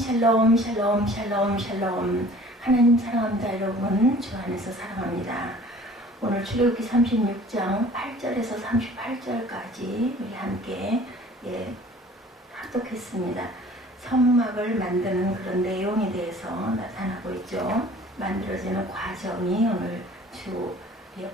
샬롬 샬롬 샬롬 샬롬. 하나님 사랑합니다. 여러분 주 안에서 사랑합니다. 오늘 출애굽기 36장 8절에서 38절까지 우리 함께 합독했습니다. 성막을 만드는 그런 내용에 대해서 나타나고 있죠. 만들어지는 과정이 오늘 주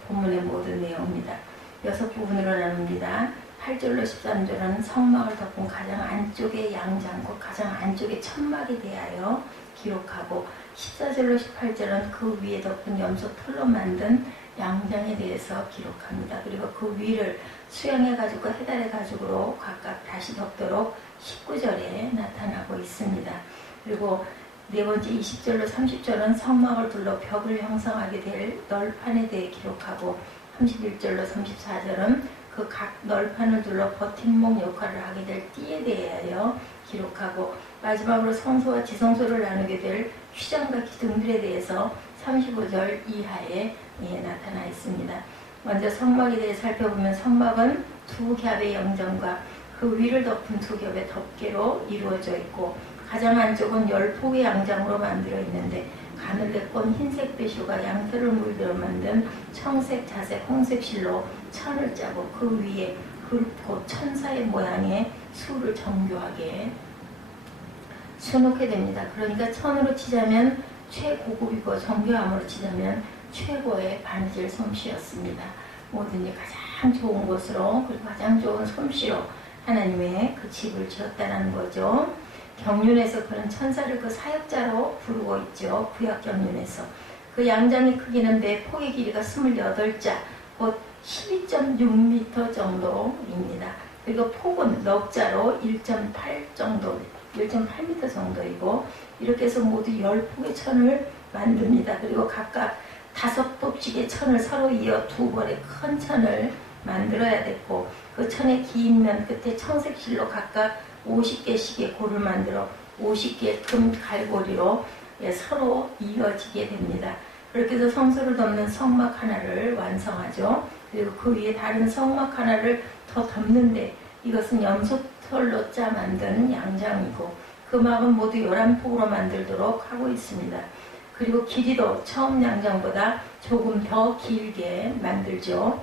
본문의 모든 내용입니다. 6부분으로 나눕니다. 8절로 13절은 성막을 덮은 가장 안쪽의 양장, 곧 가장 안쪽의 천막에 대하여 기록하고, 14절로 18절은 그 위에 덮은 염소 털로 만든 양장에 대해서 기록합니다. 그리고 그 위를 수양의 가죽과 해달의 가죽으로 각각 다시 덮도록 19절에 나타나고 있습니다. 그리고 네 번째 20절로 30절은 성막을 둘러 벽을 형성하게 될 널판에 대해 기록하고, 31절로 34절은 그 각 널판을 둘러 버팀목 역할을 하게 될 띠에 대하여 기록하고, 마지막으로 성소와 지성소를 나누게 될 휘장과 기둥들에 대해서 35절 이하에 나타나 있습니다. 먼저 성막에 대해 살펴보면, 성막은 두 겹의 영정과 그 위를 덮은 두 겹의 덮개로 이루어져 있고, 가장 안쪽은 10폭의 양장으로 만들어 있는데, 가늘게 꼰 흰색 배실과 양털을 물들어 만든 청색, 자색, 홍색 실로 천을 짜고, 그 위에 굵고 천사의 모양의 수를 정교하게 수놓게 됩니다. 그러니까 천으로 치자면 최고급이고, 정교함으로 치자면 최고의 바느질 솜씨였습니다. 뭐든지 가장 좋은 곳으로, 그리고 가장 좋은 솜씨로 하나님의 그 집을 지었다는 거죠. 경륜에서 그런 천사를 그 사역자로 부르고 있죠. 구약 경륜에서. 그 양장의 크기는 매 폭의 길이가 28자, 곧 12.6m 정도입니다. 그리고 폭은 넉자로 1.8 정도, 1.8m 정도이고, 이렇게 해서 모두 10폭의 천을 만듭니다. 그리고 각각 5폭씩의 천을 서로 이어 두 벌의 큰 천을 만들어야 됐고, 그 천의 긴 면 끝에 청색 실로 각각 50개씩의 골을 만들어 50개의 금 갈고리로 서로 이어지게 됩니다. 그렇게 해서 성소를 덮는 성막 하나를 완성하죠. 그리고 그 위에 다른 성막 하나를 더 덮는데, 이것은 염소털로 짜 만든 양장이고, 그 막은 모두 11폭으로 만들도록 하고 있습니다. 그리고 길이도 처음 양장보다 조금 더 길게 만들죠.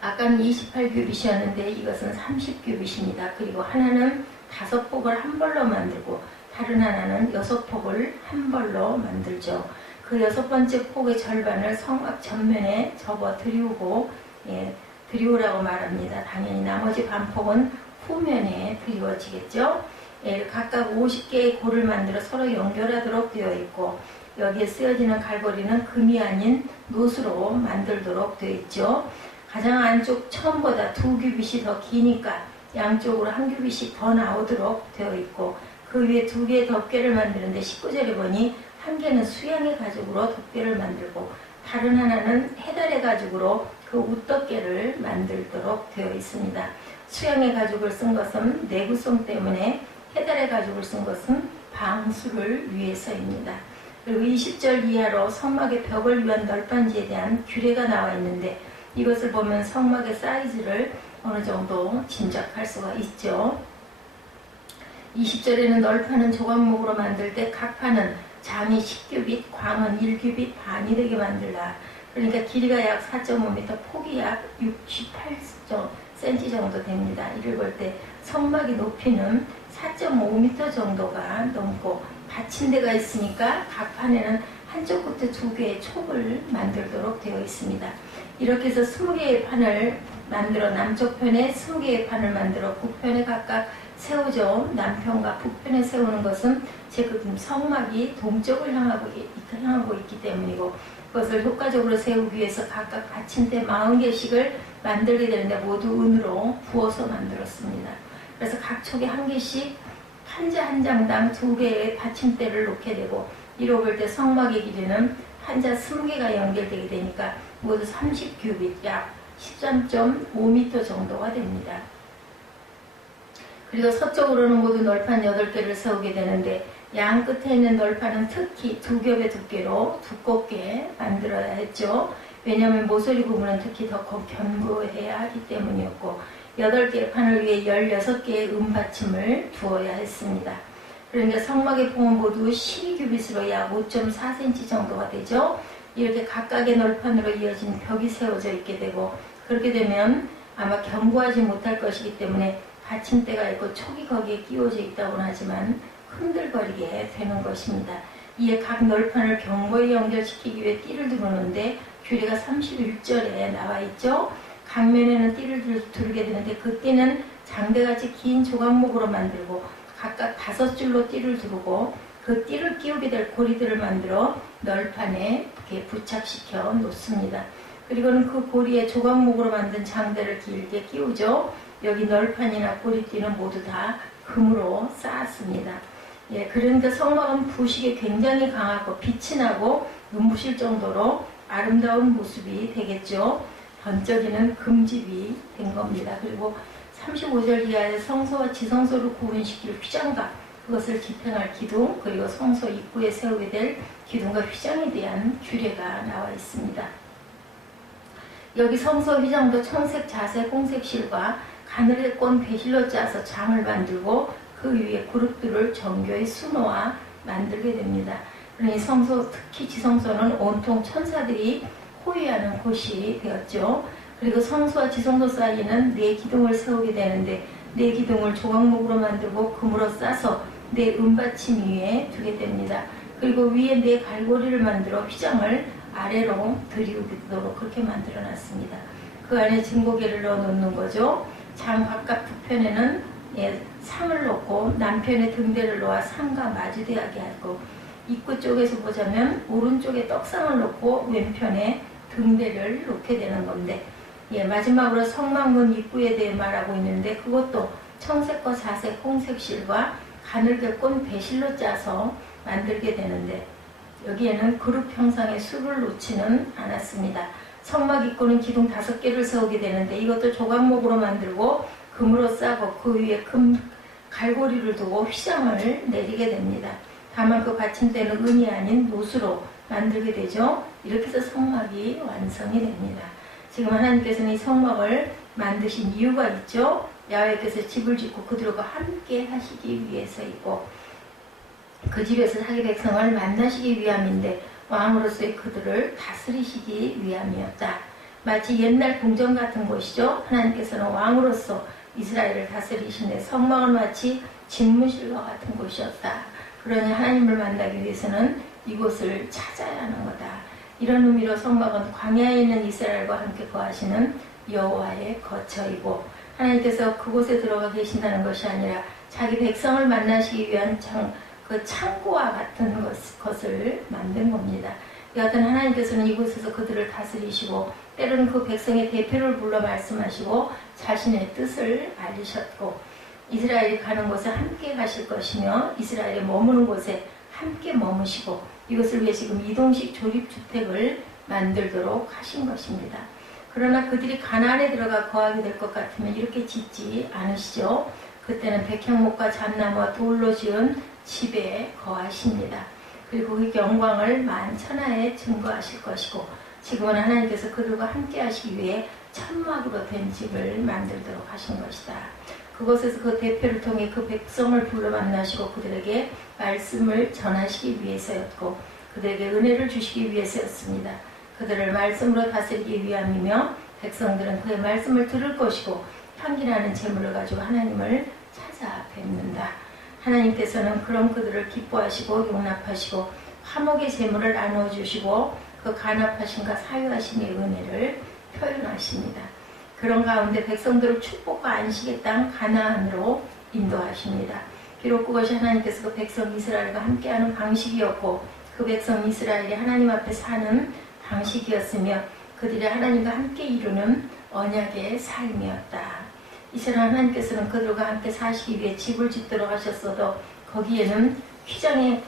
아까는 28규빗이었는데 이것은 30규빗입니다. 그리고 하나는 5폭을 한 벌로 만들고, 다른 하나는 6폭을 한 벌로 만들죠. 그 6번째 폭의 절반을 성막 전면에 접어 드리우고, 드리우라고 말합니다. 당연히 나머지 반폭은 후면에 드리워지겠죠. 각각 50개의 골을 만들어 서로 연결하도록 되어 있고, 여기에 쓰여지는 갈고리는 금이 아닌 노수로 만들도록 되어 있죠. 가장 안쪽 처음보다 2규빗이 더 기니까 양쪽으로 1규빗씩 더 나오도록 되어 있고, 그 위에 2개의 덮개를 만드는데, 19절에 보니 한 개는 수양의 가죽으로 덮개를 만들고, 다른 하나는 해달의 가죽으로 그 웃덮개를 만들도록 되어 있습니다. 수양의 가죽을 쓴 것은 내구성 때문에, 해달의 가죽을 쓴 것은 방수를 위해서입니다. 그리고 20절 이하로 성막의 벽을 위한 널판지에 대한 규례가 나와 있는데, 이것을 보면 성막의 사이즈를 어느 정도 짐작할 수가 있죠. 20절에는 널판은 조각목으로 만들 때 각 판은 장이 10규빗, 광은 1규빗 반이 되게 만들라. 그러니까 길이가 약 4.5m, 폭이 약 68cm 정도 됩니다. 이를 볼 때 성막의 높이는 4.5m 정도가 넘고, 받침대가 있으니까 각 판에는 한쪽 끝에 2개의 촉을 만들도록 되어 있습니다. 이렇게 해서 20개의 판을 만들어 남쪽 편에 20개의 판을 만들어 북편에 각각 세우죠. 남편과 북편에 세우는 것은 지금 성막이 동쪽을 향하고 있기 때문이고, 그것을 효과적으로 세우기 위해서 각각 받침대 40개씩을 만들게 되는데, 모두 은으로 부어서 만들었습니다. 그래서 각 촉에 1개씩 판자 한 장당 2개의 받침대를 놓게 되고, 이로 볼 때 성막의 길이는 판자 20개가 연결되게 되니까 모두 30규빗, 약 13.5m 정도가 됩니다. 그리고 서쪽으로는 모두 널판 8개를 세우게 되는데, 양 끝에 있는 널판은 특히 2겹의 두께로 두껍게 만들어야 했죠. 왜냐하면 모서리 부분은 특히 더 견고해야 하기 때문이었고, 8개의 판을 위해 16개의 음받침을 두어야 했습니다. 그러니까 성막의 폭은 모두 12규빗으로 약 5.4cm 정도가 되죠. 이렇게 각각의 널판으로 이어진 벽이 세워져 있게 되고, 그렇게 되면 아마 견고하지 못할 것이기 때문에 받침대가 있고 촉이 거기에 끼워져 있다고는 하지만 흔들거리게 되는 것입니다. 이에 각 널판을 견고히 연결시키기 위해 띠를 두르는데 규례가 31절에 나와 있죠. 각 면에는 띠를 두르게 되는데 그 띠는 장대같이 긴 조각목으로 만들고 각각 5줄로 띠를 두르고 그 띠를 끼우게 될 고리들을 만들어 널판에 이렇게 부착시켜 놓습니다. 그리고는 그 고리에 조각목으로 만든 장대를 길게 끼우죠. 여기 널판이나 고리띠는 모두 다 금으로 쌓았습니다. 예, 그러니까 성막은 부식이 굉장히 강하고 빛이 나고 눈부실 정도로 아름다운 모습이 되겠죠. 번쩍이는 금집이 된 겁니다. 그리고 35절 이하의 성소와 지성소를 구분시킬 휘장과 그것을 지탱할 기둥, 그리고 성소 입구에 세우게 될 기둥과 휘장에 대한 규례가 나와 있습니다. 여기 성소 휘장도 청색 자색 홍색실과 가늘게 꼰 배실로 짜서 장을 만들고 그 위에 그룹들을 정교히 수놓아 만들게 됩니다. 그러니 성소, 특히 지성소는 온통 천사들이 호위하는 곳이 되었죠. 그리고 성소와 지성소 사이에는 4기둥을 세우게 되는데 4기둥을 조각목으로 만들고 금으로 싸서 4 은받침 위에 두게 됩니다. 그리고 위에 4 갈고리를 만들어 휘장을 아래로 들이우도록 그렇게 만들어 놨습니다. 그 안에 증거계를 넣어 놓는 거죠. 장 바깥 북편에는 상을 놓고 남편의 등대를 놓아 상과 마주대하게 하고, 입구 쪽에서 보자면 오른쪽에 떡상을 놓고 왼편에 등대를 놓게 되는 건데, 마지막으로 성막문 입구에 대해 말하고 있는데 그것도 청색과 자색 홍색실과 가늘게 꼰 배실로 짜서 만들게 되는데 여기에는 그룹 형상의 수를 놓지는 않았습니다. 성막 입구는 기둥 5개를 세우게 되는데 이것도 조각목으로 만들고 금으로 싸고 그 위에 금 갈고리를 두고 휘장을 내리게 됩니다. 다만 그 받침대는 은이 아닌 노수로 만들게 되죠. 이렇게 해서 성막이 완성이 됩니다. 지금 하나님께서는 이 성막을 만드신 이유가 있죠. 야훼께서 집을 짓고 그들과 함께 하시기 위해서이고 그 집에서 자기 백성을 만나시기 위함인데 왕으로서의 그들을 다스리시기 위함이었다. 마치 옛날 궁전 같은 곳이죠. 하나님께서는 왕으로서 이스라엘을 다스리시는데 성막은 마치 집무실과 같은 곳이었다. 그러니 하나님을 만나기 위해서는 이곳을 찾아야 하는 거다. 이런 의미로 성막은 광야에 있는 이스라엘과 함께 거하시는 여호와의 거처이고 하나님께서 그곳에 들어가 계신다는 것이 아니라 자기 백성을 만나시기 위한 그 창고와 같은 것을 만든 겁니다. 여하튼 하나님께서는 이곳에서 그들을 다스리시고 때로는 그 백성의 대표를 불러 말씀하시고 자신의 뜻을 알리셨고 이스라엘이 가는 곳에 함께 가실 것이며 이스라엘이 머무는 곳에 함께 머무시고 이것을 위해 지금 이동식 조립주택을 만들도록 하신 것입니다. 그러나 그들이 가나안에 들어가 거하게 될 것 같으면 이렇게 짓지 않으시죠. 그때는 백향목과 잣나무와 돌로 지은 집에 거하십니다. 그리고 그 영광을 만천하에 증거하실 것이고 지금은 하나님께서 그들과 함께 하시기 위해 천막으로 된 집을 만들도록 하신 것이다. 그곳에서 그 대표를 통해 그 백성을 불러 만나시고 그들에게 말씀을 전하시기 위해서였고 그들에게 은혜를 주시기 위해서였습니다. 그들을 말씀으로 다스리기 위함이며 백성들은 그의 말씀을 들을 것이고 향기나는 재물을 가지고 하나님을 찾아뵙는다. 하나님께서는 그런 그들을 기뻐하시고 용납하시고 화목의 재물을 나누어 주시고 그 간합하심과 사유하심의 은혜를 표현하십니다. 그런 가운데 백성들을 축복과 안식의 땅 가나안으로 인도하십니다. 비록 그것이 하나님께서 그 백성 이스라엘과 함께하는 방식이었고 그 백성 이스라엘이 하나님 앞에 사는 방식이었으며 그들이 하나님과 함께 이루는 언약의 삶이었다. 이스라엘 하나님께서는 그들과 함께 사시기 위해 집을 짓도록 하셨어도 거기에는 휘장의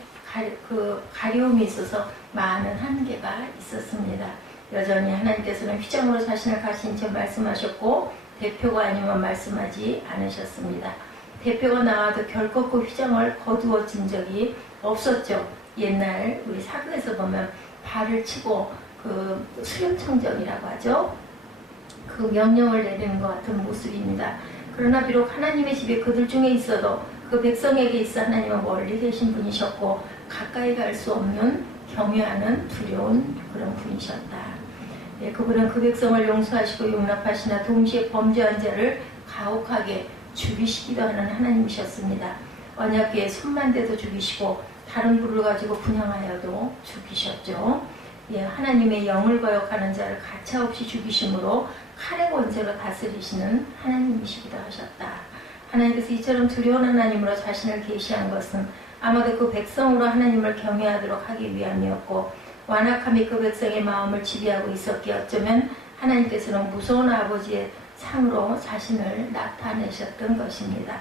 가려움이 있어서 많은 한계가 있었습니다. 여전히 하나님께서는 휘장으로 자신을 가신 채 말씀하셨고 대표가 아니면 말씀하지 않으셨습니다. 대표가 나와도 결코 그 휘장을 거두어진 적이 없었죠. 옛날 우리 사극에서 보면 발을 치고 그 수렴청정이라고 하죠. 그 명령을 내리는 것 같은 모습입니다. 그러나 비록 하나님의 집에 그들 중에 있어도 그 백성에게 있어 하나님은 멀리 계신 분이셨고 가까이 갈 수 없는 경외하는 두려운 그런 분이셨다. 예, 그분은 그 백성을 용서하시고 용납하시나 동시에 범죄한 자를 가혹하게 죽이시기도 하는 하나님이셨습니다. 언약궤에 손만 대도 죽이시고 다른 불을 가지고 분향하여도 죽이셨죠. 예, 하나님의 영을 거역하는 자를 가차없이 죽이심으로 칼의 권세로 다스리시는 하나님이시기도 하셨다. 하나님께서 이처럼 두려운 하나님으로 자신을 계시한 것은 아마도 그 백성으로 하나님을 경외하도록 하기 위함이었고 완악함이 그 백성의 마음을 지배하고 있었기에 어쩌면 하나님께서는 무서운 아버지의 상으로 자신을 나타내셨던 것입니다.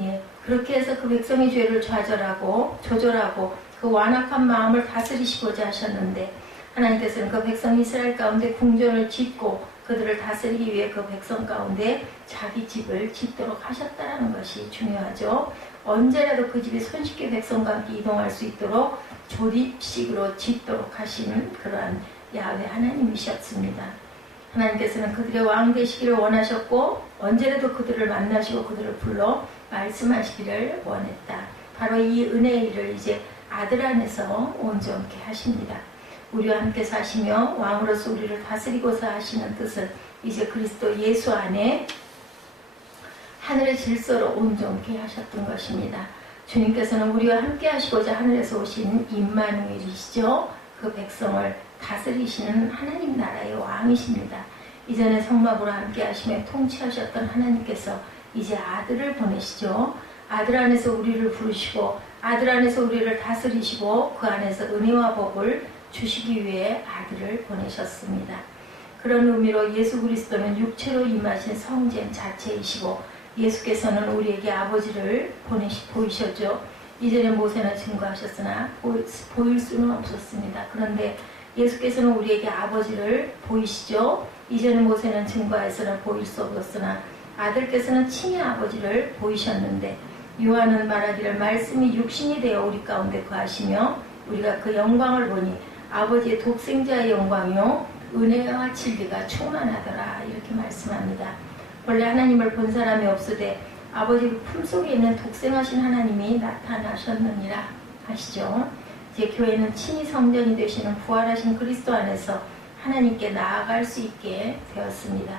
예, 그렇게 해서 그 백성의 죄를 좌절하고 조절하고 그 완악한 마음을 다스리시고자 하셨는데 하나님께서는 그 백성 이스라엘 가운데 궁전을 짓고 그들을 다스리기 위해 그 백성 가운데 자기 집을 짓도록 하셨다는 것이 중요하죠. 언제라도 그 집이 손쉽게 백성과 함께 이동할 수 있도록 조립식으로 짓도록 하시는 그러한 야훼 하나님이셨습니다. 하나님께서는 그들의 왕 되시기를 원하셨고 언제라도 그들을 만나시고 그들을 불러 말씀하시기를 원했다. 바로 이 은혜의 일을 이제 아들 안에서 온전케 하십니다. 우리와 함께 사시며 왕으로서 우리를 다스리고자 하시는 뜻은 이제 그리스도 예수 안에 하늘의 질서로 온전케 하셨던 것입니다. 주님께서는 우리와 함께 하시고자 하늘에서 오신 임마누엘이시죠. 그 백성을 다스리시는 하나님 나라의 왕이십니다. 이전에 성막으로 함께 하시며 통치하셨던 하나님께서 이제 아들을 보내시죠. 아들 안에서 우리를 부르시고 아들 안에서 우리를 다스리시고 그 안에서 은혜와 복을 주시기 위해 아들을 보내셨습니다. 그런 의미로 예수 그리스도는 육체로 임하신 성전 자체이시고 예수께서는 우리에게 아버지를 보이셨죠. 이전에 모세는 증거하셨으나 보일 수는 없었습니다. 그런데 예수께서는 우리에게 아버지를 보이시죠. 이전에 모세는 증거하였으나 보일 수 없었으나 아들께서는 친히 아버지를 보이셨는데 요한은 말하기를 말씀이 육신이 되어 우리 가운데 거하시며 우리가 그 영광을 보니 아버지의 독생자의 영광이요 은혜와 진리가 충만하더라 이렇게 말씀합니다. 원래 하나님을 본 사람이 없으되 아버지 품속에 있는 독생하신 하나님이 나타나셨느니라 하시죠. 이제 교회는 친히 성전이 되시는 부활하신 그리스도 안에서 하나님께 나아갈 수 있게 되었습니다.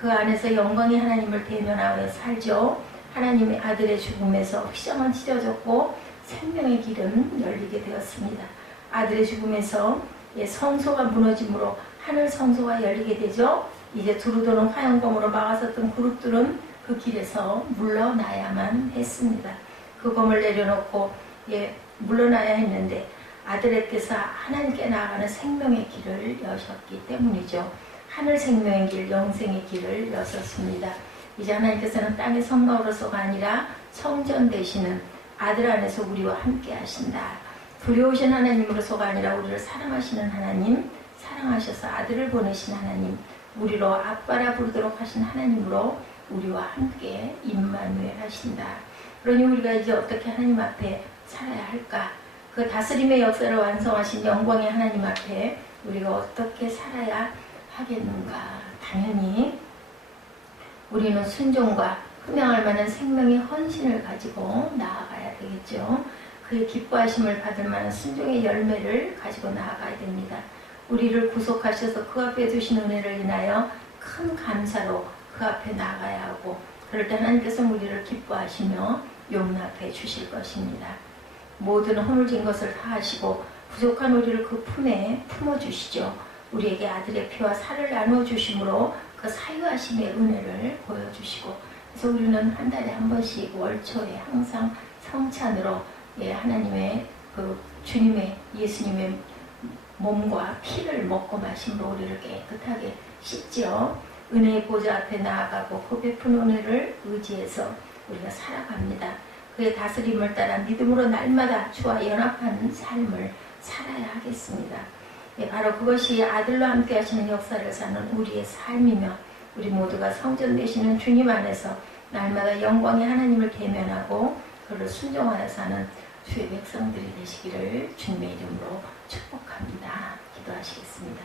그 안에서 영광의 하나님을 대면하여 살죠. 하나님의 아들의 죽음에서 휘장은 찢어졌고 생명의 길은 열리게 되었습니다. 아들의 죽음에서 성소가 무너짐으로 하늘 성소가 열리게 되죠. 이제 두루도는 화영검으로 막아섰던 그룹들은 그 길에서 물러나야만 했습니다. 그 검을 내려놓고 물러나야 했는데 아들에게서 하나님께 나아가는 생명의 길을 여셨기 때문이죠. 하늘 생명의 길, 영생의 길을 여셨습니다. 이제 하나님께서는 땅의 성막으로서가 아니라 성전 되시는 아들 안에서 우리와 함께 하신다. 두려우신 하나님으로서가 아니라 우리를 사랑하시는 하나님, 사랑하셔서 아들을 보내신 하나님, 우리로 아빠라 부르도록 하신 하나님으로 우리와 함께 임마누엘 하신다. 그러니 우리가 이제 어떻게 하나님 앞에 살아야 할까? 그 다스림의 역사를 완성하신 영광의 하나님 앞에 우리가 어떻게 살아야 하겠는가? 당연히 우리는 순종과 흠양할 만한 생명의 헌신을 가지고 나아가야 되겠죠. 그의 기뻐하심을 받을 만한 순종의 열매를 가지고 나아가야 됩니다. 우리를 구속하셔서 그 앞에 두신 은혜를 인하여 큰 감사로 그 앞에 나아가야 하고 그럴 때 하나님께서 우리를 기뻐하시며 용납해 주실 것입니다. 모든 허물진 것을 다 하시고 부족한 우리를 그 품에 품어주시죠. 우리에게 아들의 피와 살을 나누어 주심으로 그 사유하심의 은혜를 보여주시고 그래서 우리는 한 달에 한 번씩 월초에 항상 성찬으로 하나님의 그 주님의 예수님의 몸과 피를 먹고 마심으로 우리를 깨끗하게 씻죠. 은혜의 보좌 앞에 나아가고 그 베푼 은혜를 의지해서 우리가 살아갑니다. 그의 다스림을 따라 믿음으로 날마다 주와 연합한 삶을 살아야 하겠습니다. 바로 그것이 아들과 함께 하시는 역사를 사는 우리의 삶이며 우리 모두가 성전 되시는 주님 안에서 날마다 영광의 하나님을 대면하고 그를 순종하여 사는 주의 백성들이 되시기를 주님의 이름으로 축복합니다. 기도하시겠습니다.